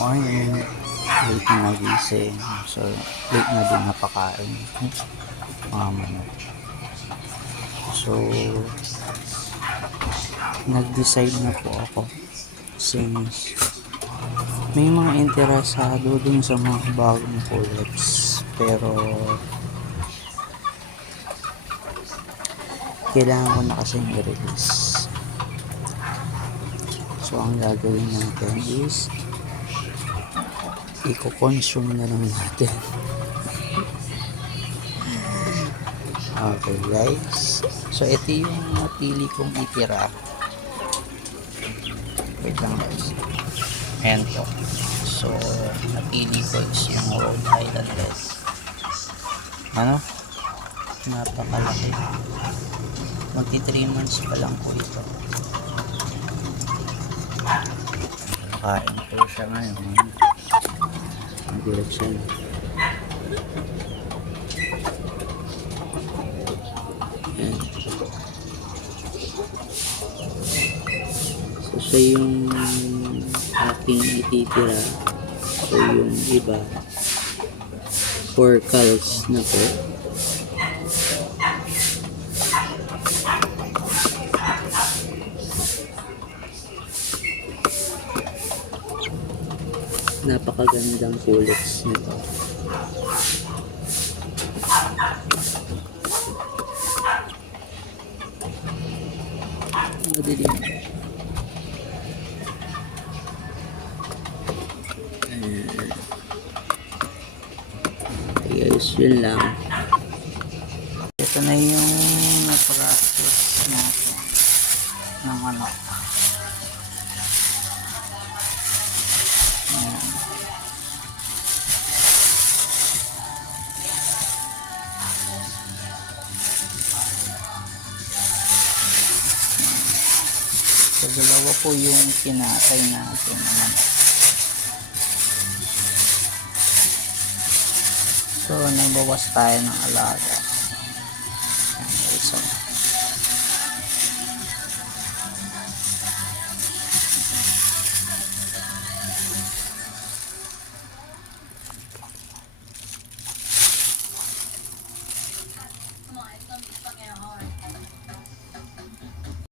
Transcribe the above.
morning. Late na nagising. So, late na din napakain. Mga manok. So, nag-decide na po ako since may mga interesado dun sa mga bagong collabs. Pero, kailangan ko na kasing i-release. So, ang gagawin natin is i-consume na lang natin. Okay guys, so ito yung napili kong itira. Wait lang guys, ayan po. So napili ko is yung Rhode Island Red. Ano? Napakalaki. Magti 3 months pa lang po ito. Kain po siya ngayon. Nagulat siya. So siya yung aking ititira. So yung iba 4 calls na po. Napakagandang bullets nito. Madilim. Guys, yun lang. Ito na yung na-process natin ng ano. Ayan. So, dalawa po yung kinatay natin naman. So, nabawas tayo ng alaga. Ayan, so,